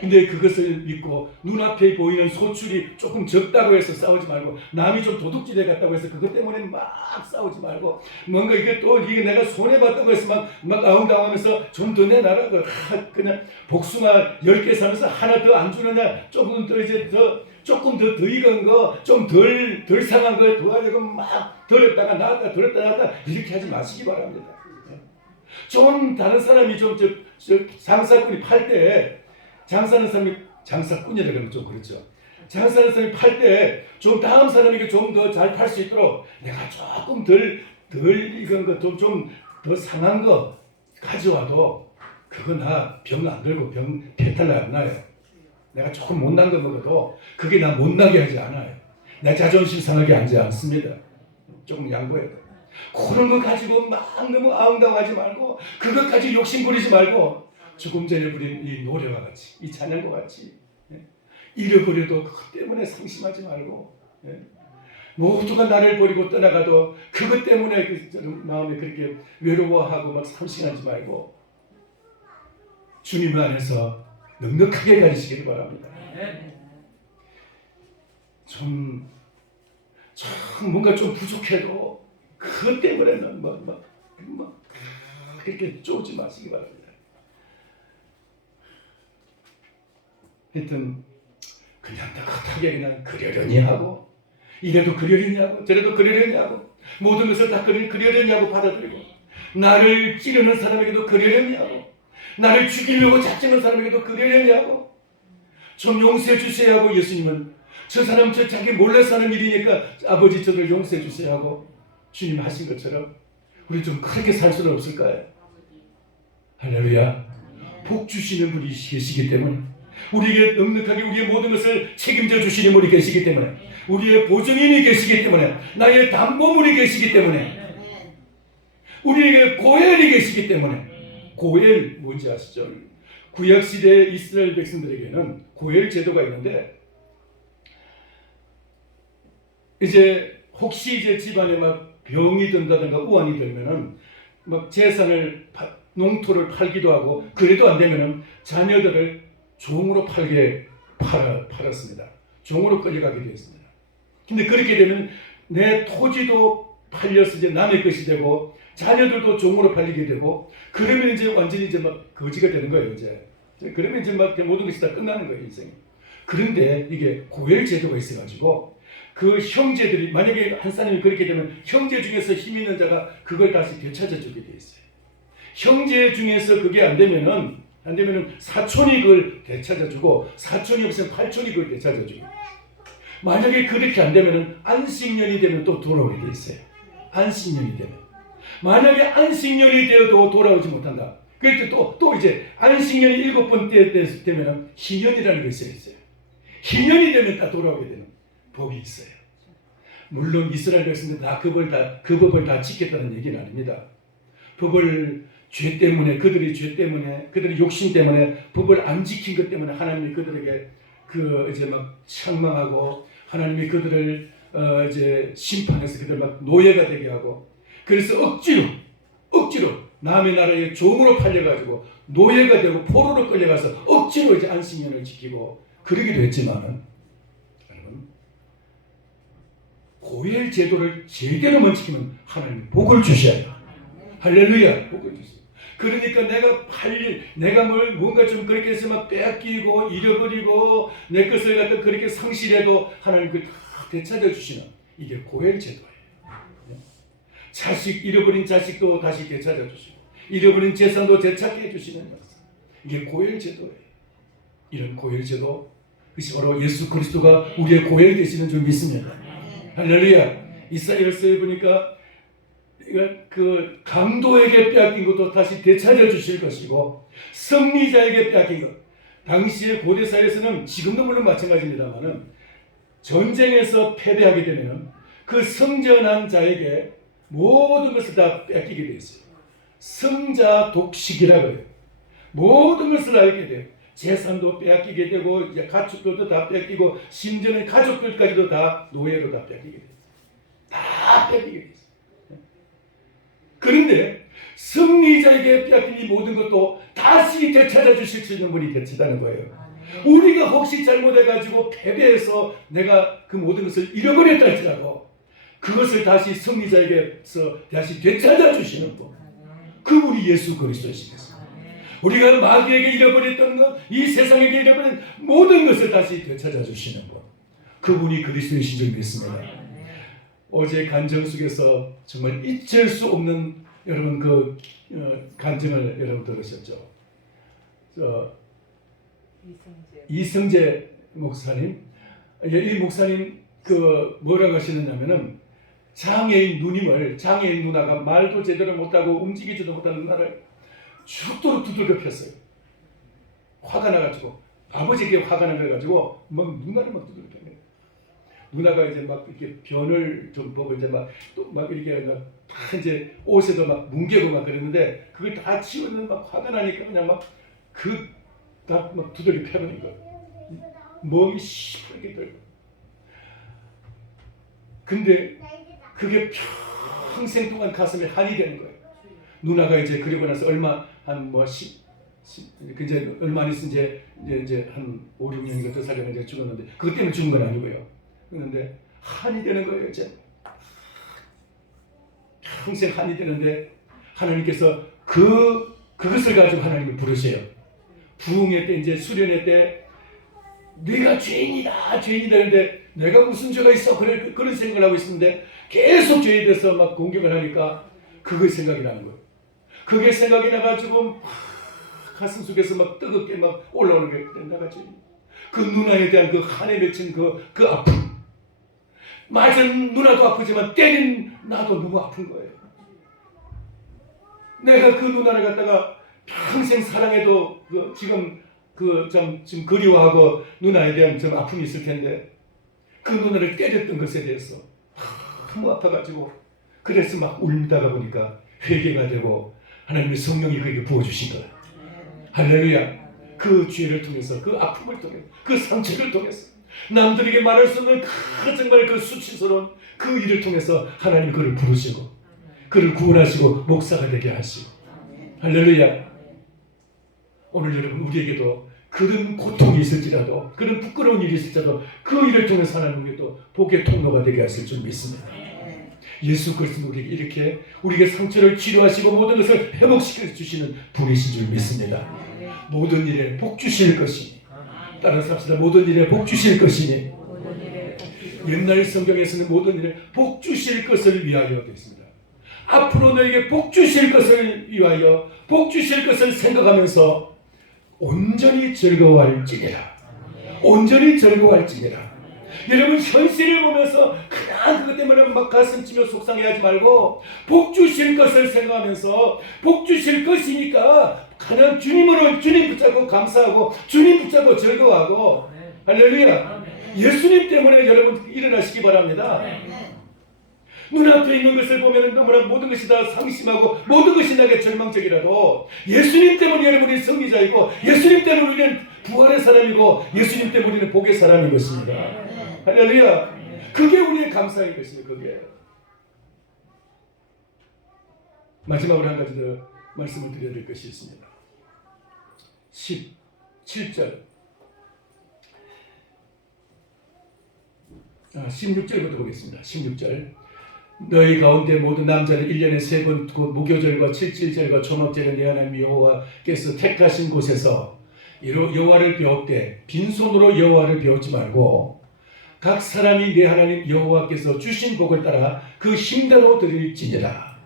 근데 그것을 믿고 눈앞에 보이는 소출이 조금 적다고 해서 싸우지 말고 남이 좀 도둑질해 갔다고 해서 그것 때문에 막 싸우지 말고 뭔가 이게 또 이게 내가 손해봤다고 해서 막 아웅다웅하면서 좀 더 내놔라 그냥 복숭아 10개 사면서 하나 더 안 주느냐 조금 더 이제 조금 더 익은 거 좀 덜 상한 거 도와주고 막 덜었다가 나왔다 덜었다 나왔다 이렇게 하지 마시기 바랍니다. 좀 다른 사람이 좀 장사꾼이 팔 때 장사하는 사람이 장사꾼이라 그러면 좀 그렇죠. 장사하는 사람이 팔 때 좀 다음 사람에게 좀 더 잘 팔 수 있도록 내가 조금 덜 익은 거 좀 더 상한 거 가져와도 그거 나 병 안 걸고 병 배탈 안 나요. 내가 조금 못난 거 먹어도 그게 나 못나게 하지 않아요. 내 자존심 상하게 하지 않습니다. 조금 양보해야 돼. 그런 거 가지고 막 너무 아웅다웅하지 말고 그것까지 욕심 부리지 말고 조금 전에 부린 이 노래와 같이 이 찬양과 같이 잃어버려도 그것 때문에 상심하지 말고 모두가 나를 버리고 떠나가도 그것 때문에 그 마음에 그렇게 외로워하고 막 상심하지 말고 주님 안에서 넉넉하게 가지시길 바랍니다. 좀 뭔가 좀 부족해도 그것 때문에는 그렇게 쪼지 마시기 바랍니다. 하여튼 그냥 떳떳하게 그냥 그러려니 하고 이래도 그러려니 하고 저래도 그러려니 하고 모든 것을 다 그러려니 하고 받아들이고 나를 찌르는 사람에게도 그러려니 하고 나를 죽이려고 작정한 사람에게도 그러려니 하고 좀 용서해 주세요 하고 예수님은 저 사람 저 자기 몰래 사는 일이니까 아버지 저를 용서해 주세요 하고 주님 하신 것처럼 우리 좀 그렇게 살 수는 없을까요? 할렐루야. 복 주시는 분이 계시기 때문에 우리에게 넉넉하게 우리의 모든 것을 책임져 주시는 분이 계시기 때문에 우리의 보증인이 계시기 때문에 나의 담보물이 계시기 때문에 우리에게 고엘이 계시기 때문에 고엘 뭔지 아시죠? 구약시대 이스라엘 백성들에게는 고엘 제도가 있는데 이제 혹시 이제 집안에 막 병이 든다든가 우환이 들면은 막 재산을 농토를 팔기도 하고 그래도 안 되면은 자녀들을 종으로 팔았습니다. 종으로 끌려가게 되었습니다. 근데 그렇게 되면 내 토지도 팔려서 이제 남의 것이 되고 자녀들도 종으로 팔리게 되고 그러면 이제 완전히 이제 막 거지가 되는 거예요. 이제 그러면 이제 막 모든 것이 다 끝나는 거예요, 인생이. 그런데 이게 고엘 제도가 있어가지고 그 형제들이 만약에 한 사람이 그렇게 되면 형제 중에서 힘 있는 자가 그걸 다시 되찾아 주게 돼 있어요. 형제 중에서 그게 안 되면은 사촌이 그걸 되찾아주고 사촌이 없으면 팔촌이 그걸 되찾아주고 만약에 그렇게 안 되면은 안식년이 되면 또 돌아오게 돼 있어요. 안식년이 되면 만약에 안식년이 되어도 돌아오지 못한다. 그럴 때 또 이제 안식년이 7번 되면은 희년이라는 것이 있어요. 희년이 되면 다 돌아오게 되는 법이 있어요. 물론 이스라엘 백성들 다 그 법을 다 지켰다는 얘기는 아닙니다. 법을 죄 때문에 그들의 욕심 때문에 법을 안 지킨 것 때문에 하나님이 그들에게 이제 막 책망하고 하나님이 그들을 이제 심판해서 그들 막 노예가 되게 하고 그래서 억지로 남의 나라의 종으로 팔려가지고 노예가 되고 포로로 끌려가서 억지로 이제 안식년을 지키고 그러기도 했지만은 여러분 고엘 제도를 제대로만 지키면 하나님이 복을 주셔요. 할렐루야. 복을 주시고. 그러니까 내가 내가 뭔가 좀 그렇게 해서 막 빼앗기고 잃어버리고 내 것을 갖다 그렇게 상실해도 하나님 그걸 다 되찾아 주시는 이게 고엘 제도예요. 자식 잃어버린 자식도 다시 되찾아 주시고 잃어버린 재산도 되찾게 해주시는 역사. 이게 고엘 제도예요. 이런 고엘 제도 그것이 바로 예수 그리스도가 우리의 고엘 되시는 줄 믿습니다. 할렐루야. 이사야서에 보니까 그 강도에게 빼앗긴 것도 다시 되찾아 주실 것이고 승리자에게 빼앗긴 것. 당시의 고대 사회에서는 지금도 물론 마찬가지입니다만은 전쟁에서 패배하게 되면 그 승전한 자에게 모든 것을 다 뺏기게 되어 있어요. 승자 독식이라고 해요. 모든 것을 알게 돼요. 재산도 빼앗기게 되고 이제 가축들도 다 뺏기고 심지어는 가족들까지도 다 노예로 다 뺏기게 돼요. 다 뺏기게 돼요. 그런데 승리자에게 빼앗긴 이 모든 것도 다시 되찾아 주실 수 있는 분이 계시다는 거예요. 우리가 혹시 잘못해가지고 패배해서 내가 그 모든 것을 잃어버렸다 할지라도 그것을 다시 승리자에게서 다시 되찾아 주시는 분. 그분이 예수 그리스도이십니다. 우리가 마귀에게 잃어버렸던 것, 이 세상에게 잃어버린 모든 것을 다시 되찾아 주시는 분. 그분이 그리스도이신 줄 믿습니다. 어제 간증 속에서 정말 잊을 수 없는 여러분 그 간증을 여러분 들으셨죠? 이성재 목사님, 이 목사님 그 뭐라고 하시느냐면은 장애인 누님을 장애인 누나가 말도 제대로 못하고 움직이지도 못하는 누나를 죽도록 두들겨 폈어요. 화가 나가지고 아버지에게 화가 나가지고 막 누나를 막 두들겨 폈어요. 누나가 이제 막 이렇게 변을 좀 보고 이제 막 또 막 이렇게 막 다 이제 옷에도 막 뭉개고 막 그랬는데 그걸 다 치우는 막 화가 나니까 그냥 막 다 막 두들겨 펴버린 거예요. 몸이 시퍼렇게 들고. 근데 그게 평생 동안 가슴에 한이 되는 거예요. 누나가 이제 그리고 나서 얼마 한 뭐 이제 얼마 안 있어 이제 한 5, 6년인가 더 살다가 이제 죽었는데 그것 때문에 죽은 건 아니고요. 그런데 한이 되는 거예요. 이제 평생 한이 되는데 하나님께서 그것을 가지고 하나님을 부르세요. 부흥회 때 이제 수련회 때 네가 죄인이다 그런데 내가 무슨 죄가 있어 그런 생각을 하고 있었는데 계속 죄에 대해서 막 공격을 하니까 그게 생각이 나는 거예요. 그게 생각이 나가지고 가슴 속에서 막 뜨겁게 막 올라오는 게 내가 죄인. 그 누나에 대한 그 한에 맺힌 그 아픔. 맞은 누나도 아프지만 때린 나도 너무 아픈 거예요. 내가 그 누나를 갖다가 평생 사랑해도 지금 지금 그리워하고 누나에 대한 좀 아픔이 있을 텐데 그 누나를 때렸던 것에 대해서 너무 아파가지고 그래서 막 울다가 보니까 회개가 되고 하나님의 성령이 그에게 부어주신 거예요. 할렐루야. 그 죄를 통해서 그 아픔을 통해서 그 상처를 통해서 남들에게 말할 수 없는 정말 그 수치스러운 그 일을 통해서 하나님이 그를 부르시고 그를 구원하시고 목사가 되게 하시고 할렐루야. 오늘 여러분 우리에게도 그런 고통이 있을지라도 그런 부끄러운 일이 있을지라도 그 일을 통해서 하나님께 또 복의 통로가 되게 하실 줄 믿습니다. 예수 그리스도는 우리에게 이렇게 우리에게 상처를 치료하시고 모든 것을 회복시켜 주시는 분이신 줄 믿습니다. 모든 일에 복 주실 것이니 따라서 합시다. 모든 일에 복 주실 것이니 옛날 성경에서는 모든 일에 복 주실 것을 위하여 되어 있습니다. 앞으로 너에게 복 주실 것을 위하여 복 주실 것을 생각하면서 온전히 즐거워할지니라. 온전히 즐거워할지니라. 여러분 현실을 보면서 그냥 그것 때문에 막 가슴 치며 속상해하지 말고 복 주실 것을 생각하면서 복 주실 것이니까 그냥 주님 붙잡고 감사하고 주님 붙잡고 즐거워하고 할렐루야. 예수님 때문에 여러분 일어나시기 바랍니다. 눈앞에 있는 것을 보면 너무나 모든 것이 다 상심하고 모든 것이 나게 절망적이라도 예수님 때문에 여러분이 승리자이고 예수님 때문에 우리는 부활의 사람이고 예수님 때문에 우리는 복의 사람인 것입니다. 할렐루야. 그게 우리의 감사의 것이에요. 그게. 마지막으로 한 가지 더 말씀을 드려야 될 것이 있습니다. 17절 16절부터 보겠습니다. 16절 너희 가운데 모든 남자는 1년에 3번 곧 무교절과 칠칠절과 초막절에 내 하나님 여호와께서 택하신 곳에서 여호와를 배웠되 빈손으로 여호와를 배우지 말고 각 사람이 내 하나님 여호와께서 주신 복을 따라 그 힘대로 드릴지니라.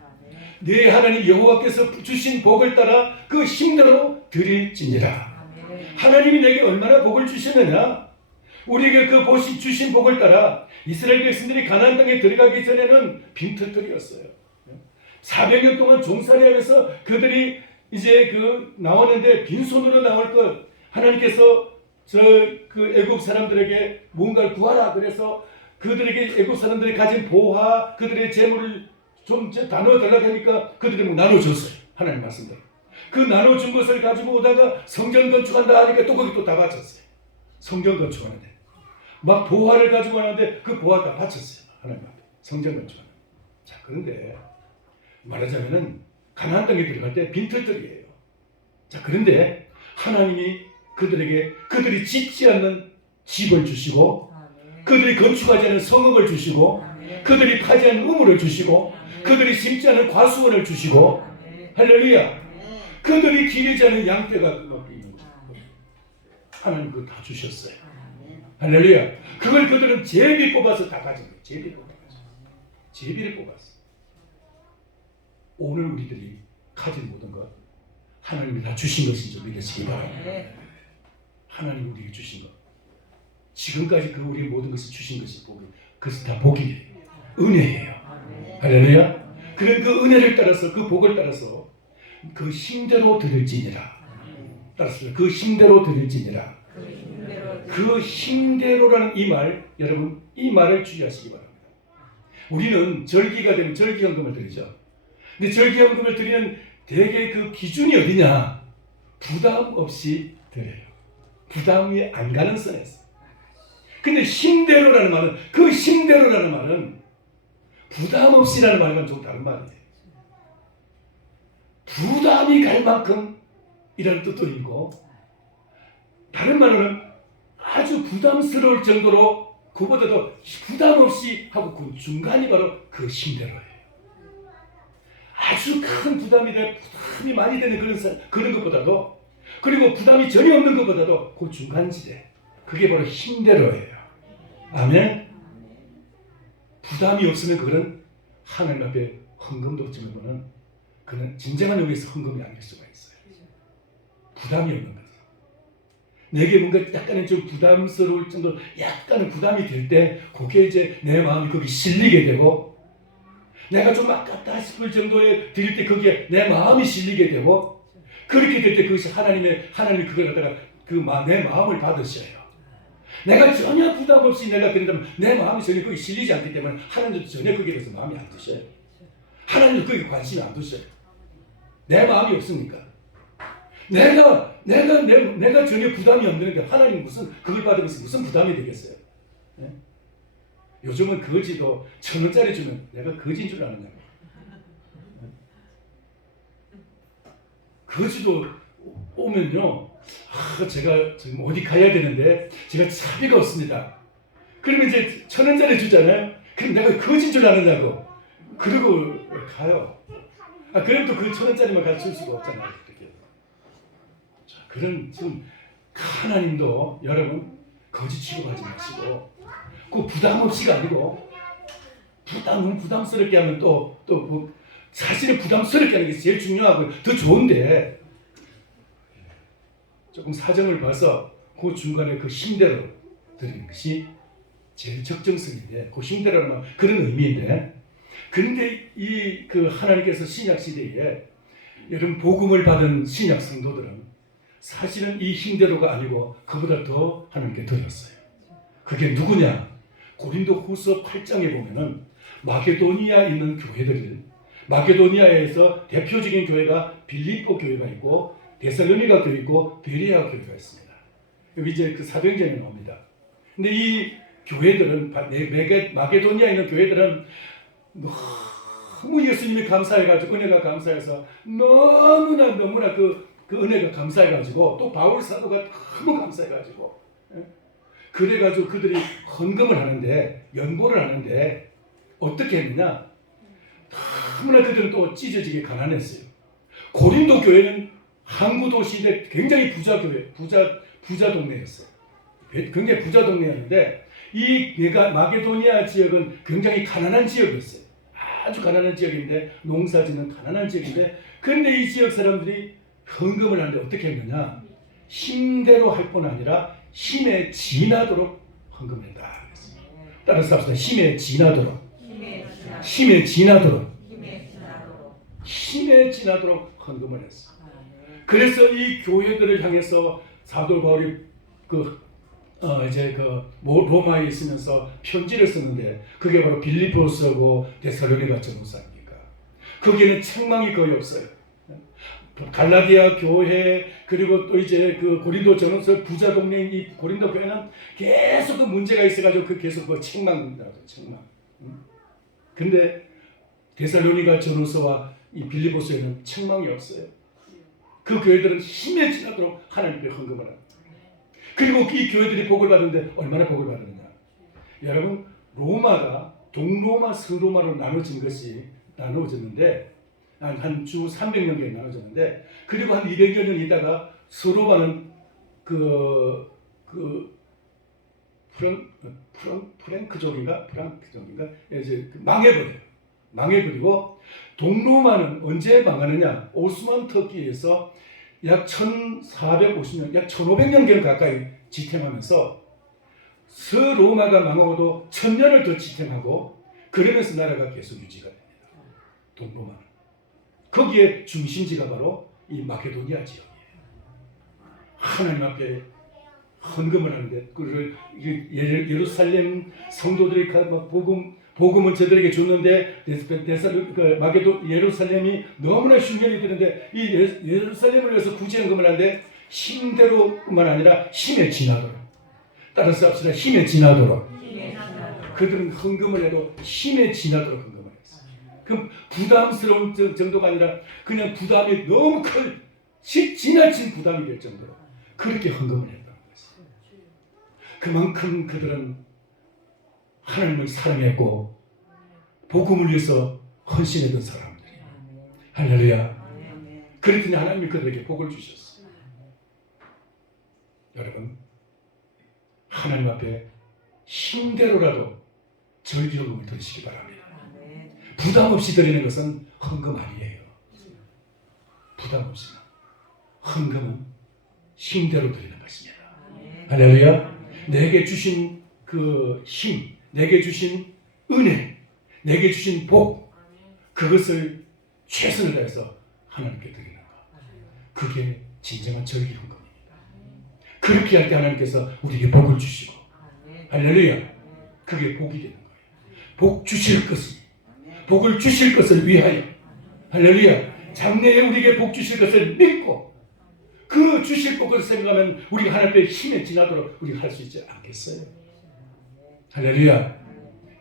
내 하나님 여호와께서 주신 복을 따라 그 힘대로 드릴지니라. 하나님이 내게 얼마나 복을 주시느냐? 우리에게 그 주신 복을 따라 이스라엘 백성들이 가나안 땅에 들어가기 전에는 빈털터리였어요. 400년 동안 종살이하면서 그들이 이제 나오는데 빈손으로 나올 것, 하나님께서 그 애굽 사람들에게 뭔가를 구하라 그래서 그들에게 애굽 사람들이 가진 보화, 그들의 재물을 좀 나눠달라고 하니까 그들이 나눠줬어요. 하나님 말씀대로. 그 나눠준 것을 가지고 오다가 성전 건축한다 하니까 또 거기 또 다 바쳤어요. 성전 건축하는데 막 보화를 가지고 왔는데 그 보화 다 바쳤어요. 하나님 앞에 성전 건축하는. 자, 그런데 말하자면은 가나안 땅에 들어갈 때 빈털터리예요. 자, 그런데 하나님이 그들이 짓지 않는 집을 주시고 그들이 건축하지 않은 성읍을 주시고 그들이 파지 않는 우물을 주시고 그들이 심지 않은 과수원을 주시고 할렐루야. 그들이 기르지 않은 양떼가 있는 거죠. 하나님 그거 다 주셨어요. 할렐루야. 그걸 그들은 제비 뽑아서 다 가진 거예요. 제비를 뽑았어. 오늘 우리들이 가진 모든 것 하나님이 다 주신 것인 줄 믿으시기 바랍니다. 하나님 우리에게 주신 것, 지금까지 그 우리 모든 것을 주신 것이 복이, 그것이 다 복이에요. 은혜예요. 할렐루야. 그런 그 은혜를 따라서 그 복을 따라서 그 힘대로 드릴지니라. 따라서 그 힘대로 드릴지니라. 그 힘대로라는 이 말, 여러분 이 말을 주의하시기 바랍니다. 우리는 절기가 되면 절기헌금을 드리죠. 근데 절기헌금을 드리는 대개 그 기준이 어디냐? 부담 없이 드려요. 부담이 안 가는 선에서. 근데 힘대로라는 말은, 그 힘대로라는 말은 부담 없이라는 말과는 좀 다른 말이에요. 부담이 갈 만큼 이라는 뜻도 있고, 다른 말로는 아주 부담스러울 정도로 그보다도 부담 없이 하고 그 중간이 바로 그 힘대로예요. 아주 큰 부담이 많이 되는 그런 것보다도, 그리고 부담이 전혀 없는 것보다도 그 중간지대, 그게 바로 힘대로예요. 아멘. 부담이 없으면 그거는 하나님 앞에 헌금도 없지만 그는 진정한 의미에서 헌금이 아닐 수가 있어요. 부담이 없는 거죠. 내게 뭔가 약간은 좀 부담스러울 정도로 약간은 부담이 될 때 그게 이제 내 마음이 거기 실리게 되고, 내가 좀 아깝다 싶을 정도에 드릴 때 거기에 내 마음이 실리게 되고, 그렇게 될 때 그것이 하나님이 그걸 갖다가 내 마음을 받으셔요. 내가 전혀 부담 없이 내가 드린다면 내 마음이 전혀 거기 실리지 않기 때문에 하나님도 전혀 거기에 대해서 마음이 안 드셔요. 하나님도 거기에 관심이 안 두셔요. 내 마음이 없으니까. 내가 전혀 부담이 없는데 하나님 그걸 받으면서 무슨 부담이 되겠어요? 네? 요즘은 거지도 1,000원짜리 주면 내가 거지인 줄 아느냐고. 네? 거지도 오면요, 제가 지금 어디 가야 되는데 제가 차비가 없습니다. 그러면 이제 1,000원짜리 주잖아요. 그럼 내가 거지인 줄 아느냐고. 그러고 가요. 그럼 또 그 1,000원짜리만 가서 줄 수가 없잖아요. 이렇게. 자, 그런 지금 하나님도 여러분 거지 취급하지 마시고, 그 부담 없이가 아니고, 부담스럽게 하면 사실은 부담스럽게 하는 게 제일 중요하고 더 좋은데, 조금 사정을 봐서 그 중간에 그 힘대로 드리는 것이 제일 적정성인데, 그 힘대로는 말 그런 의미인데, 그런데 하나님께서 신약 시대에 여러분 복음을 받은 신약 성도들은 사실은 이 힘대로가 아니고 그보다 더 하나님께 드렸어요. 그게 누구냐? 고린도 후서 8장에 보면은 마게도니아에 있는 교회들, 마게도니아에서 대표적인 교회가 빌립보 교회가 있고 데살로니가 교회 있고 베레아 교회가 있습니다. 여기 이제 그 사도행전에 나옵니다. 근데 이 교회들은, 마게도니아에 있는 교회들은 너무 예수님이 감사해가지고, 은혜가 감사해서 너무나 그 은혜가 감사해가지고, 또 바울 사도가 너무 감사해가지고, 그래가지고 그들이 헌금을 하는데, 연보를 하는데 어떻게 했느냐? 너무나 그들은 또 찢어지게 가난했어요. 고린도 교회는 항구 도시인데 굉장히 부자 교회, 부자 동네였어요. 굉장히 부자 동네였는데 이 마게도니아 지역은 굉장히 가난한 지역이었어요. 아주 가난한 지역인데 농사짓는 가난한 지역인데 근데 이 지역 사람들이 헌금을 하는데 어떻게 했느냐? 힘대로 할 뿐 아니라 힘에 지나도록 헌금을 했다. 따라서 합시다. 힘에 지나도록. 힘에 지나도록 헌금을 했어. 그래서 이 교회들을 향해서 사도 바울이 로마에 있으면서 편지를 쓰는데 그게 바로 빌립보서고 데살로니가 전후서입니까? 거기에는 책망이 거의 없어요. 갈라디아 교회 그리고 또 이제 그 고린도 전후서 부자 동네인 이 고린도 교회는 계속 그 문제가 있어가지고 계속 그 책망입니다. 책망. 근데 데살로니가 전후서와 이 빌립보서에는 책망이 없어요. 그 교회들은 힘에 지나도록 하나님께 헌금을 합니다. 그리고 이 교회들이 복을 받는데 얼마나 복을 받느냐? 여러분 로마가 동로마, 서로마로 나눠졌는데 한 주 300년경에 나눠졌는데 그리고 한 200여 년 있다가 서로마는 프랑크족인가 이제 망해버리고 동로마는 언제 망하느냐? 오스만 터키에서 약 1450년, 약 1500년경 가까이 지탱하면서 서로마가 망하고도 1000년을 더 지탱하고 그러면서 나라가 계속 유지가 됩니다. 동로마는. 거기에 중심지가 바로 이 마케도니아 지역이에요. 하나님 앞에 헌금을 하는데 그를 예루살렘 성도들이 복음은 저들에게 줬는데 예루살렘이 너무나 흉년이 되는데 이 예루살렘을 위해서 굳이 헌금을 하는데 힘대로만 아니라 힘에 지나도록. 따라서 합시다. 힘에 지나도록. 그들은 헌금을 해도 힘에 지나도록 헌금을 했어요. 그럼 부담스러운 정도가 아니라 그냥 부담이 너무 지나친 부담이 될 정도로 그렇게 헌금을 했다는 것이에요. 그만큼 그들은 하나님을 사랑했고 복음을 위해서 헌신했던 사람들이에요. 할렐루야. 그랬더니 하나님이 그들에게 복을 주셨어요. 여러분 하나님 앞에 힘대로라도 절기헌금을 드리시기 바랍니다. 부담 없이 드리는 것은 헌금 아니에요. 부담 없이 헌금은 힘대로 드리는 것입니다. 할렐루야. 내게 주신 그 힘, 내게 주신 은혜, 내게 주신 복, 그것을 최선을 다해서 하나님께 드리는 것. 그게 진정한 절기헌금입니다. 그렇게 할 때 하나님께서 우리에게 복을 주시고, 할렐루야. 그게 복이 되는 거예요. 복 주실 것을, 복을 주실 것을 위하여, 할렐루야. 장래에 우리에게 복 주실 것을 믿고 그 주실 복을 생각하면 우리가 하나님의 힘에 지나도록 우리가 할 수 있지 않겠어요? 할렐루야.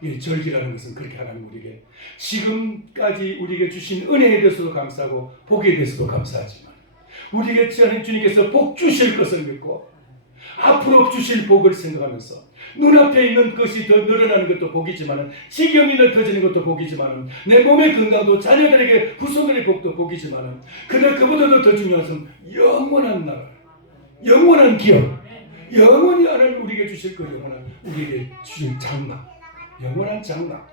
이 절기라는 것은 그렇게 하나님 우리에게 지금까지 우리에게 주신 은혜에 대해서도 감사하고 복에 대해서도 감사하지만 우리에게 주님께서 복 주실 것을 믿고 앞으로 주실 복을 생각하면서 눈앞에 있는 것이 더 늘어나는 것도 복이지만 지경이 넓어지는 것도 복이지만 내 몸의 건강도 자녀들에게 후손들의 복도 복이지만 그러나 그보다도 더 중요한 것은 영원한 나라, 영원한 기업, 영원히 하나님 우리에게 주실 그 영원한 우리에게 주실 장막, 영원한 장막,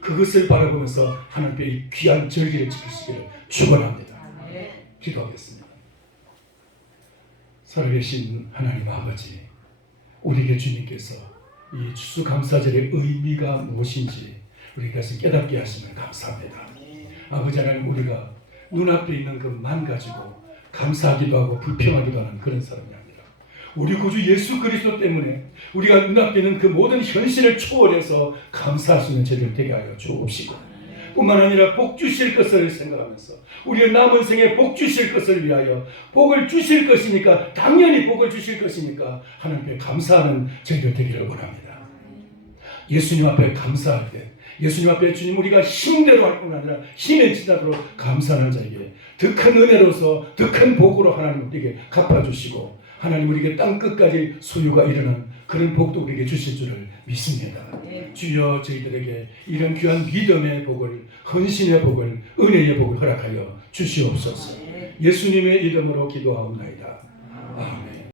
그것을 바라보면서 하나님께 이 귀한 절기를 지키시기를 축원합니다. 기도하겠습니다. 살아계신 하나님 아버지, 우리에게 주님께서 이 추수감사절의 의미가 무엇인지 우리께서 깨닫게 하시면 감사합니다. 아버지 하나님, 우리가 눈앞에 있는 것만 가지고 감사하기도 하고 불평하기도 하는 그런 사람이 아니라 우리 구주 예수 그리스도 때문에 우리가 눈앞에 있는 그 모든 현실을 초월해서 감사할 수 있는 저희들 되게 하여 주옵시고, 뿐만 아니라 복 주실 것을 생각하면서 우리의 남은 생에 복 주실 것을 위하여 복을 주실 것이니까, 당연히 복을 주실 것이니까 하나님께 감사하는 저희들 되기를 원합니다. 예수님 앞에 감사할 때, 예수님 앞에 주님 우리가 힘대로 할 뿐 아니라 힘에 지나도록 감사하는 자에게 더 큰 은혜로서 더 큰 복으로 하나님 우리에게 갚아주시고 하나님 우리에게 땅 끝까지 소유가 이르는 그런 복도 우리에게 주실 줄을 믿습니다. 네. 주여 저희들에게 이런 귀한 믿음의 복을, 헌신의 복을, 은혜의 복을 허락하여 주시옵소서. 네. 예수님의 이름으로 기도하옵나이다. 아멘.